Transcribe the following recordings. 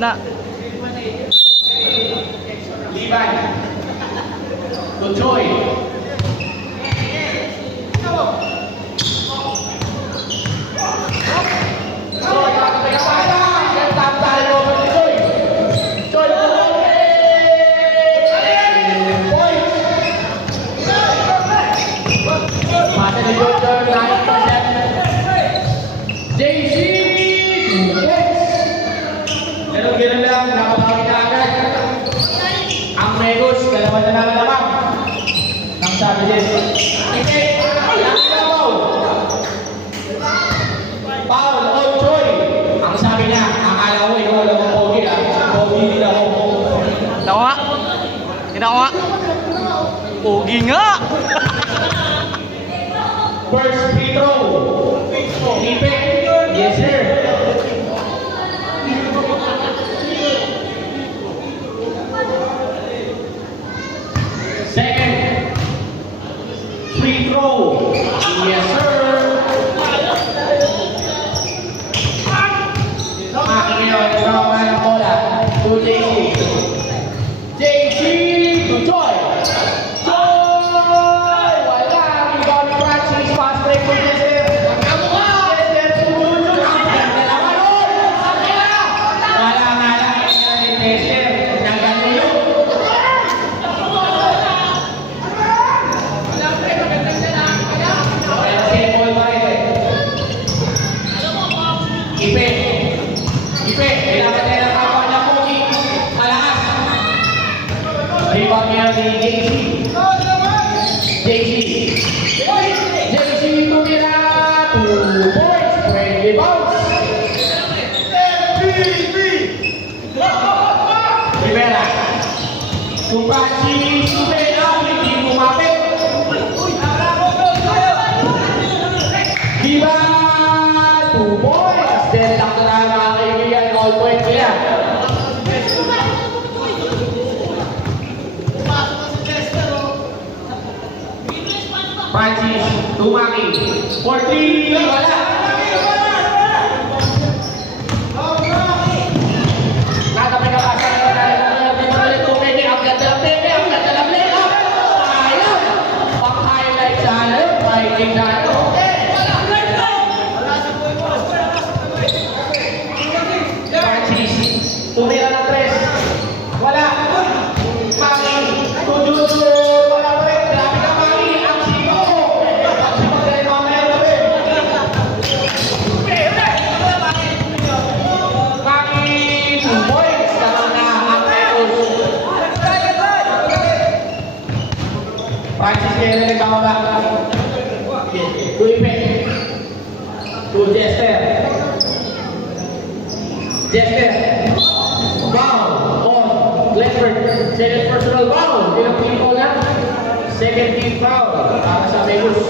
gitna. Liban. Tuchoy. Paul Ochoy. Ang sabi niya, akala ko ikaw lang ang pogi ah. Pogi din ako. Tignan ko nga. Tignan ko nga. Pogi nga. First free throw. Ipe. Yes sir. Second free throw. Yes sir. To JC. JC to Joy. Joy! Wala. Rebound ni Francis. Fast break for Jester. Jester to Jojo. Ang ganda naman nun. Wala nga lang. Jester. Ang ganda yun. Okay, ball pa rin. Ipe. Ipe. Kailangan tayo ng kapwa niya pogi. Malakas. Rebound niya ni JC. JC. JC tumira. 2 points. 20 bounce. Rivera. Tupachi. Rivera. Hindi kumapit. Diba? 2 points. Then sakto na mga kaibigan. All points nila. Francis, Tumaki, 14, wala. Natapay ka pa sa tumiki, ang ganda ng teke, ang ganda ng play-up. Sayang, pang-highlight sa halip, fighting sa ito. Francis, tumira ng press, wala. Maki, tujuju, wala pa rin, grabe ka Maki, ang sipa ko. Maki, 2 points, naman na ang Meros. Francis kaya na nagkawala. To Ipe, to Jester. Jester, foul on Glenford, second personal foul. Pinapili ko lang, second team foul para sa Meros.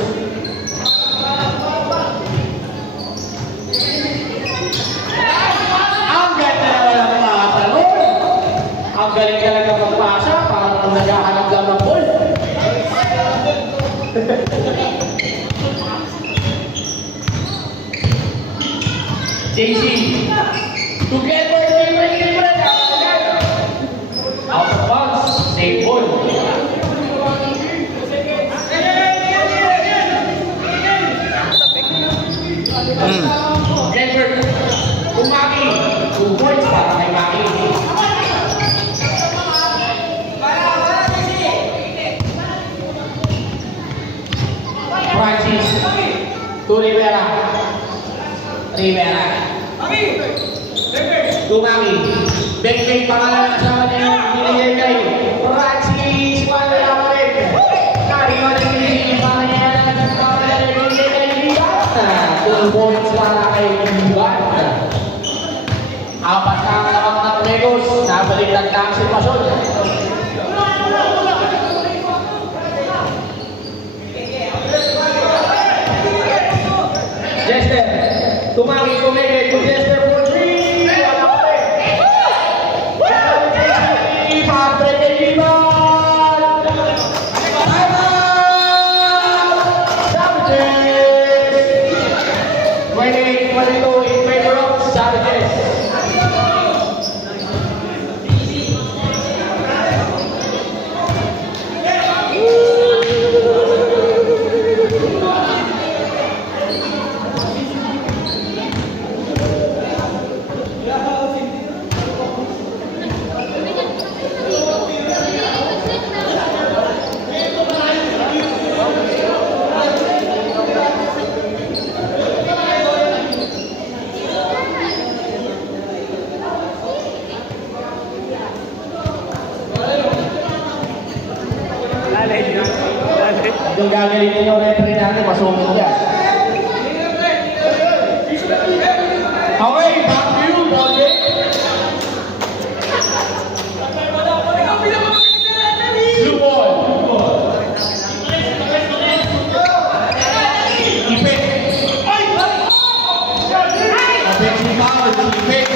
Ang ganda naman ang pasa nun. Ang galing talaga magpasa, parang naghahanap lang ng ball. JC, together, out of bounds, safe ball. Denver, Umaki, 2 points para kay Maki. Francis, to Rivera. Rivera. Tumaki. Beng-beng pangalan ng asawa niya yung binigay kay Francis. Paano lang ulit? Kariwa na binigay para niya ng pangalan ng binigay kay Libat. 2 points para kay Libat. Apat na kalawang ng Negos. Nabaliktad na ang sitwasyon. Jester. Tumaki, tumigil. To Jester for 3. Wala pa rin. Patrick kay Libat. Time out! Savages. 28-22 in favor of Savages. Yung gagalitin yung referee natin, masungit yan. Okay, back to you, Roger. Blue ball. Ipit. Offensive foul, ipit.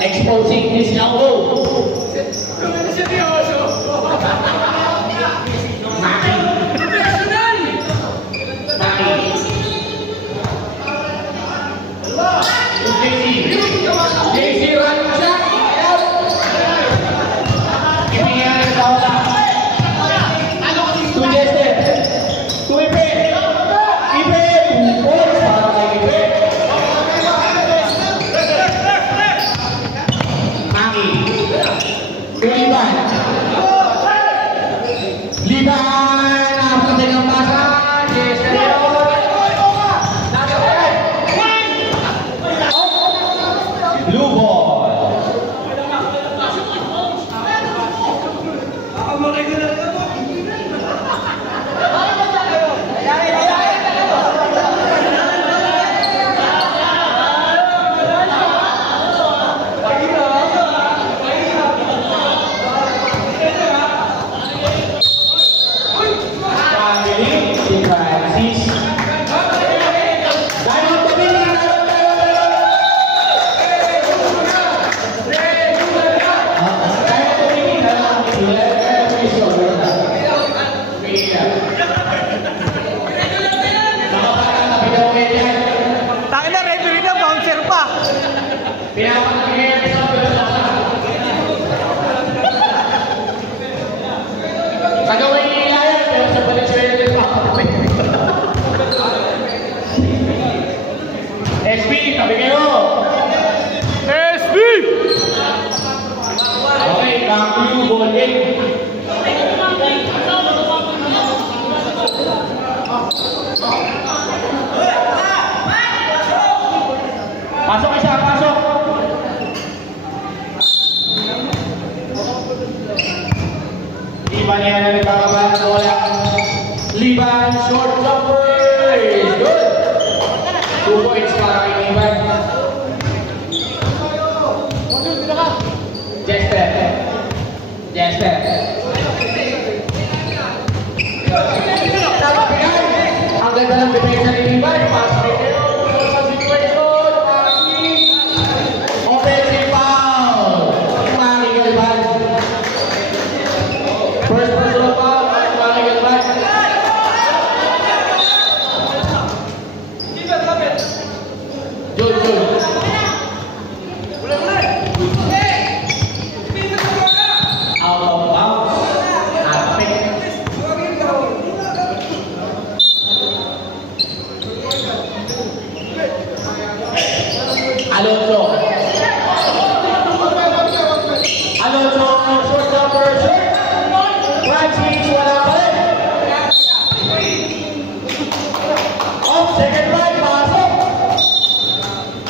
Exposing his elbow. JC run shot. Ipingan sa wala. To Jester. To Ipit. Ipit. Points para kay Ipit. Maki. To Liban. Liban. Napating ang pasa. Jester yun. Blue ball. Family, si Francis. Takin na, referee na, bouncer pa. Kagawin nila yan, pero sa balik-swerte pa. SB, tabi kayo. SB! Okay, back to you, ball game. Pasok isa, pasok. Liban yan na nagkakabahan na wala. Liban, short jumper. Good. 2 points para kay Liban. Jester. Jester. Ang ganda ng depensa ni Liban. Pass right there. Sa situation. Maki. Offensive foul. Maki Galvan. First personal foul. Maki Galvan. Jul, Jul. Out of bounds. Apik. Alonso. Alonso, short jumper, short. Francis, wala pa rin. Off, second right, pasok.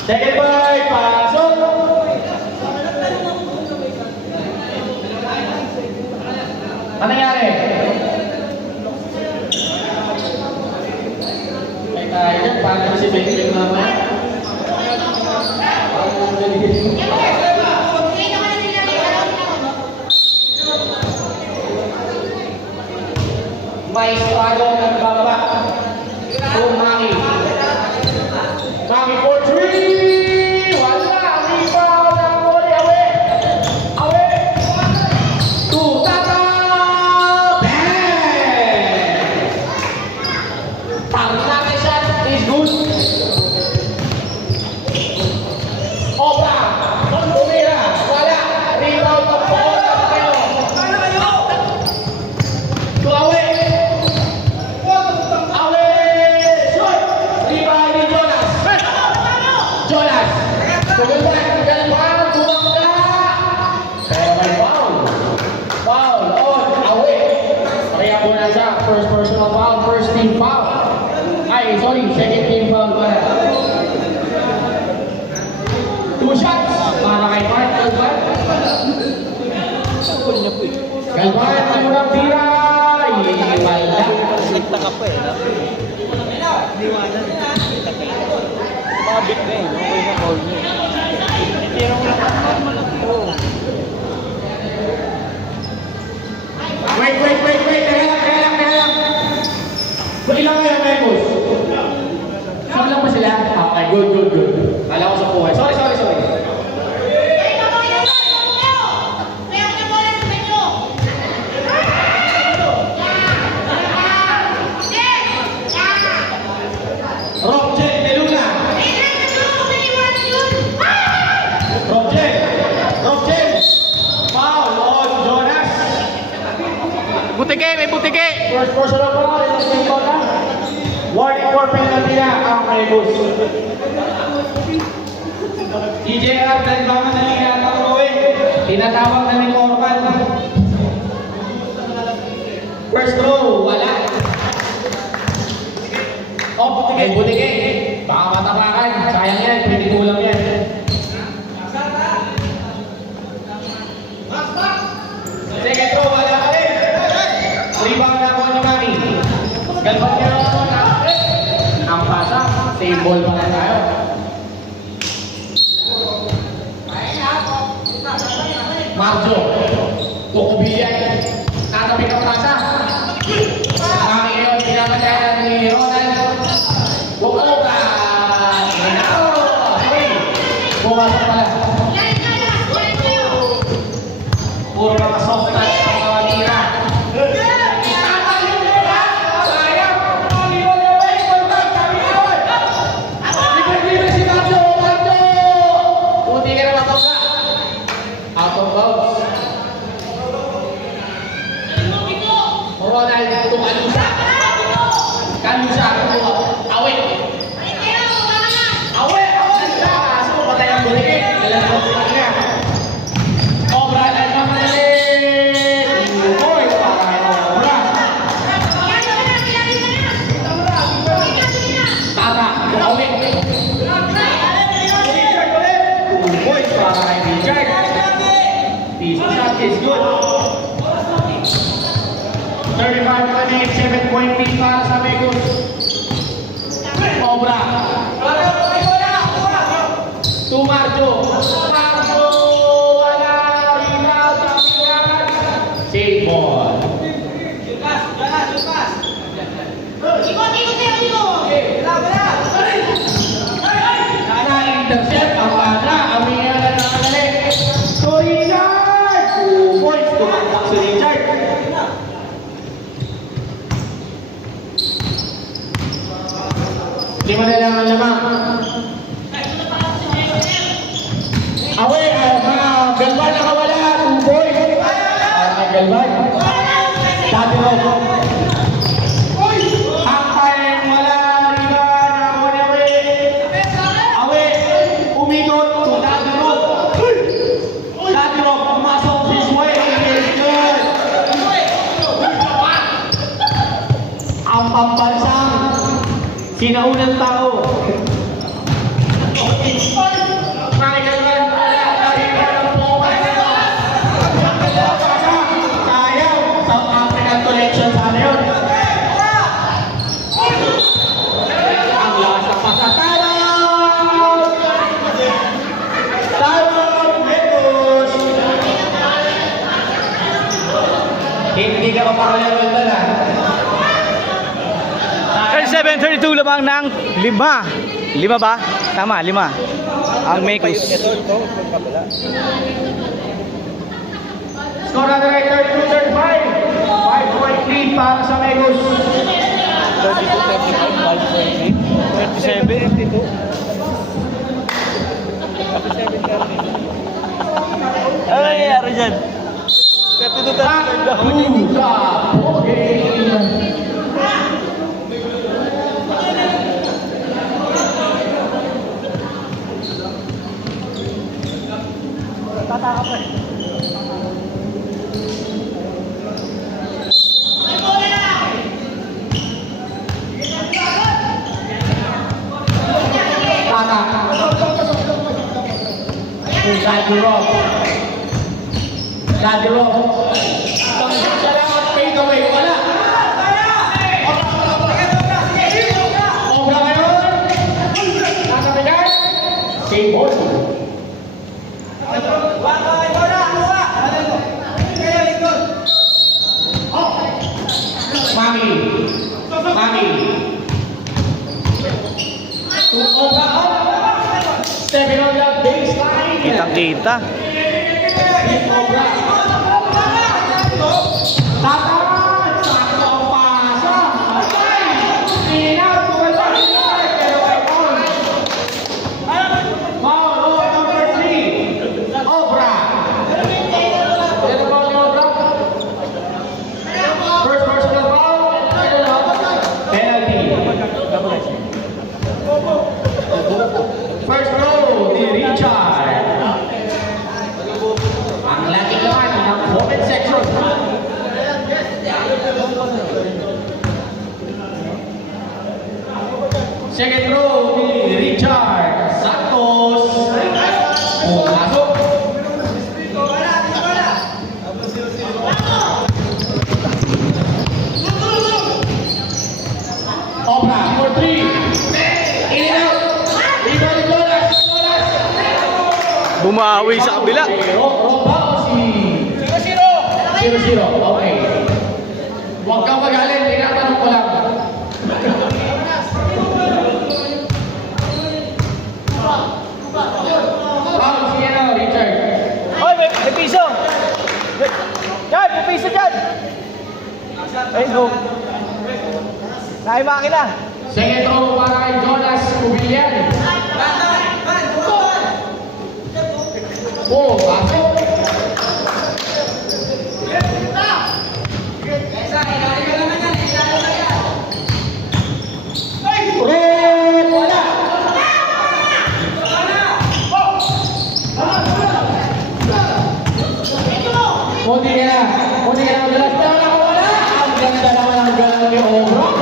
Second right, pasok. Ano nangyari? May tayo dyan, paano si Benjamin naman? May struggle na nagbababa. So, Maki. Maki for 3! Wala! Rebound ng Mori. Away! Away! To Tata! Bang! Pang-naki shot is good. Obra! Tumira! Wala! Rebound ng Paul! To away! Jonas! Tumipak! Galvan! Tumangga! Kaya may foul! Foul! On! Away! Kaya po na siya. First personal foul. First team foul. Ay, sorry. Second team foul pala. 2 shots! Para kay Mark Galvan. Galvan! Unang tira! Backup pa eh. Liwanan. Mabit na eh. Okay na call niya. Tira ko lang. Normal lang. Oo. Wait. Kaya lang. Kung ilang kayo, Marcos? Saan lang ba sila? Okay, good. Kala ko sa buhay. Sorry. Rob Jen, Deluna. Rob Jen. Foul on Jonas. Butike, may butike. First personal foul, yung foul na. Warning for penalty na ang Marcos. TJR, dahil ba madaling yata umuwi? Tinatawag na ni Corban. First throw, wala. Oh, butige. Baka matapakan. Sayang yan, pwede kulang yan. Second throw, wala ka rin. Rebound na ako ni Manny. Galbat niya ako na. Ang pasa, same ball pa na tayo. Marjo, Kukubiyan, natabi ng pasa. Mami yun, pinapatayan ni Ronald. Bukuka! Pumasok pala. Puro mga soft touch ang mga tira. Libre si Marjo! Puti ka na matoka. Out of bounds. Ronald, tumalusa. Kalusa, awit. Kaso, patay ang buligid. Alam mo niya. Obra, ay mamadali. Uy, parang obra. Tata, awit. Uy, parang Richard. This shot is good. 35 minutes, 7 point lead para sa Megos. Obra. To Marjo. Wala. Rebound. Safe ball. Na-intercept ang bata. Amingan na nakagaling. To Richard. 2 points. Tumaktak si Richard. Lima na lang ang lamang. Away, Galvan nakawala. 2 points. Galvan. Dati mo. Hampain, wala. Riban. Away. Umikot. Dati mo. Pumasok. This way. Good. Ang pambansang sinaunang tao. Sayang, South African collection sana yun. Ang lakas ng pasatara. Tarong Metos. Hindi ka mapakalaro na lang. 7:32 lamang ng 5. 5 ba? Tama, 5. Ang Megos. Ito, kabila. Score na rin 32-35. 5 point lead para sa Megos. 27. 22. Ano nangyayari dyan? 32-35. Okay. Tataka pa eh. Daddy Rob. Salamat, fade away. Wala. basketball. Mami. To Obra up. 7 on the baseline. Kitang-kita. Obra. Tatat! Sakto ang pasa. Inaw, tuwala. Pero ay on. Foul on number 3. Obra. Ito ba ni Obra? First personal foul. Penalty. First row ni Richard. Ang laki naman ng comment section. Second row ni Richard Santos. Pumasok. Obra for 3. In and out. Rebound Jonas. Bumawi sa kabila. Roba si 0-0. Okay. Huwag kang magaling. Tinatanong ko lang. Foul si Richard. Hoy, may piso! Yan, may piso dyan! Ay, no. Nahay makina. Second row para kay Jonas Cubillan. Oh, pasok. Wala. Munti ka na. Madalas na wala. Ang ganda naman ang galaw ni Obra.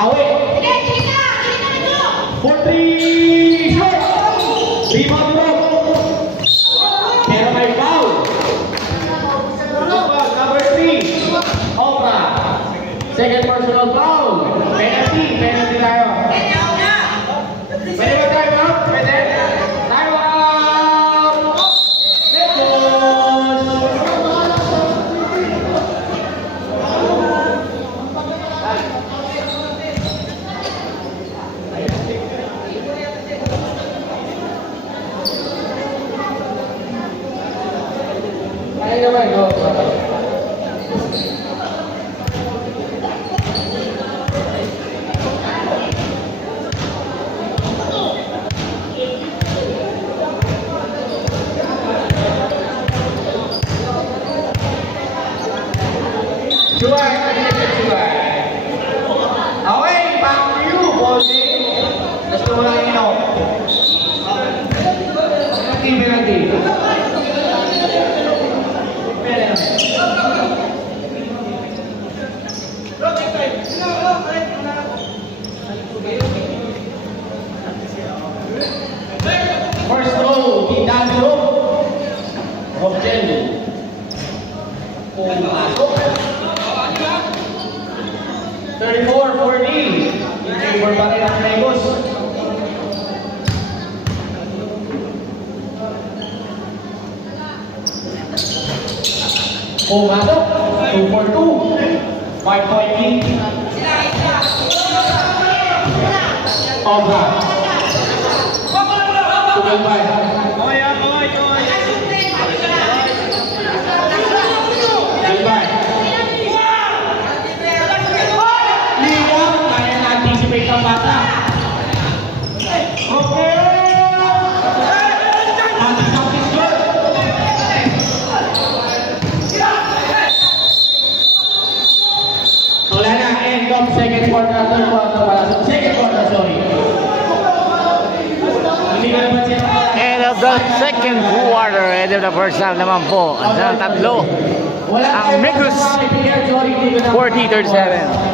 Awe. For 3 shot. Rebound bro. Pero may foul. Number 3. Obra. Second personal foul. Penalty tayo. Pwede ba time out? Pwede? Time out! Let's go! Ay naman, go. Jual. Away, back to you, Bolly. Gusto mo lang ino. Penalty. First row, Hidalgo. Rochelle. Pumasok. 34-40. In favor pa rin ang Negos. Pumasok. 2-4-2. 5-point lead. Obra. Tugalbay. Tugalbay. Ligaw. Kaya na-anticipate ang bata. Okay. Anti-topic score. Wala na. End of second quarter. Third quarter pala. Second quarter, sorry. Hindi ka naman siya. End of the second quarter, end of the first half naman po. Ang tatlo. Wala Ang Negos, 40-37.